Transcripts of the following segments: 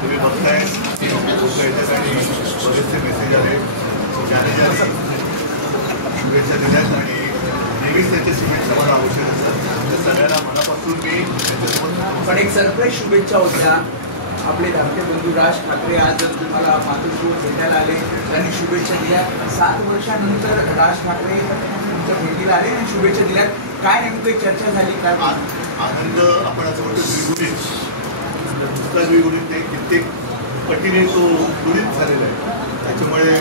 तुम्ही बघताय याच्या ठिकाणी बरेचसे मेसेज आले, ज्याने शुभेच्छा दिल्यात आणि नेहमीच त्याच्या शुभेच्छा मला आवश्यक असतात. तर सगळ्यांना मनापासून मी त्याच्यासोबत. पण एक सरप्राईज शुभेच्छा होत्या. आपले धाकटे बंधू राज ठाकरे आज जर तुम्हाला मातोश्रीवर भेटायला आले, त्यांनी शुभेच्छा दिल्या. 7 वर्षानंतर राज ठाकरे तुमच्या भेटीला आले आणि शुभेच्छा दिल्यात. काय नेमकं चर्चा झाली? काय आनंद आपण असं म्हणतो द्विगुणित, नुसता द्विगुणित नाही, कित्येक पटीने तो गुणित झालेला आहे. त्याच्यामुळे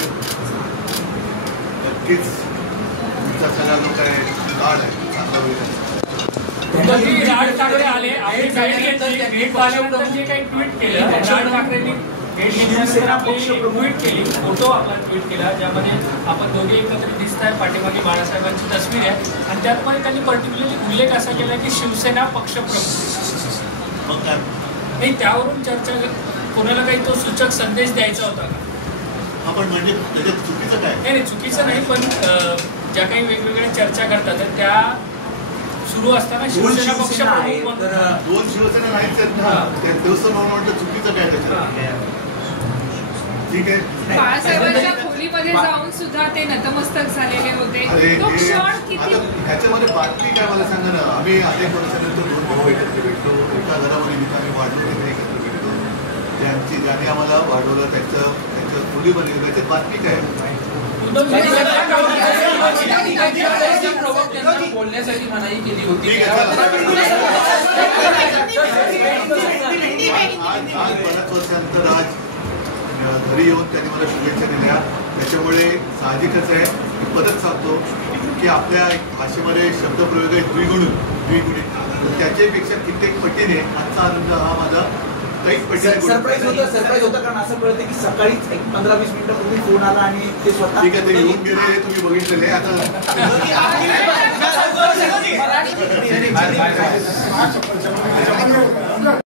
नक्कीच तुमचा सगळा जो काय लाड आहे चांगला होईल. राज ठाकरे आले, आपली भेट घेतली, भेट झाल्यानंतर जे काही ट्विट केलं, राज ठाकरेंनी भेट घेतल्यानंतर ट्विट केली, फोटो आपला ट्विट केला, ज्यामध्ये आपण दोघे एकत्र दिसत आहे. पाठीमागे बाळासाहेबांची तस्वीर आहे आणि त्यातमध्ये त्यांनी पर्टिक्युलरली उल्लेख असा केला की शिवसेना पक्षप्रमुख. मग काय नाही, त्यावरून चर्चा, कोणाला काही तो सूचक संदेश द्यायचा होता का? आपण म्हणजे त्याच्यात चुकीचं काय? नाही, चुकीचं नाही, पण ज्या काही वेगवेगळ्या चर्चा करतात त्या सुरू असताना शिवसेना पक्षप्रमुख दोन शिवसेना नाहीच आहेत ना, त्या दिवस म्हटलं चुकीचं काय त्याच्यात? ठीक आहे, बाळासाहेबांच्या खोलीमध्ये जाऊन सुद्धा ते नतमस्तक झालेले होते. तो क्षण किती ह्याच्यामध्ये बातमी काय मला सांगा ना. आम्ही अनेक वर्षानंतर 2 भाऊ एकत्र भेटलो, एका घरामध्ये जिथे आम्ही वाढलो तिथे एकत्र भेटलो. ज्याने आम्हाला वाढवलं त्यांच्या खोली बनली, त्याच्यात बातमी काय? बोलण्यासाठी मनाई केली होती. आज बऱ्याच वर्षानंतर आज घरी येऊन त्यांनी मला शुभेच्छा दिल्या. त्याच्यामुळे साहजिकच आहे, मी परत सांगतो की आपल्या भाषेमध्ये शब्दप्रयोग आहे द्विगुणित. त्याच्यापेक्षा कित्येक पटीने आजचा आनंद हा माझा काहीच पटीने. सरप्राईज होतं कारण असं कळतं की सकाळीच 15-20 मिनिटापूर्वी फोन आला आणि ते स्वतः. ठीक आहे, ते येऊन गेले हे तुम्ही बघितलेले. आता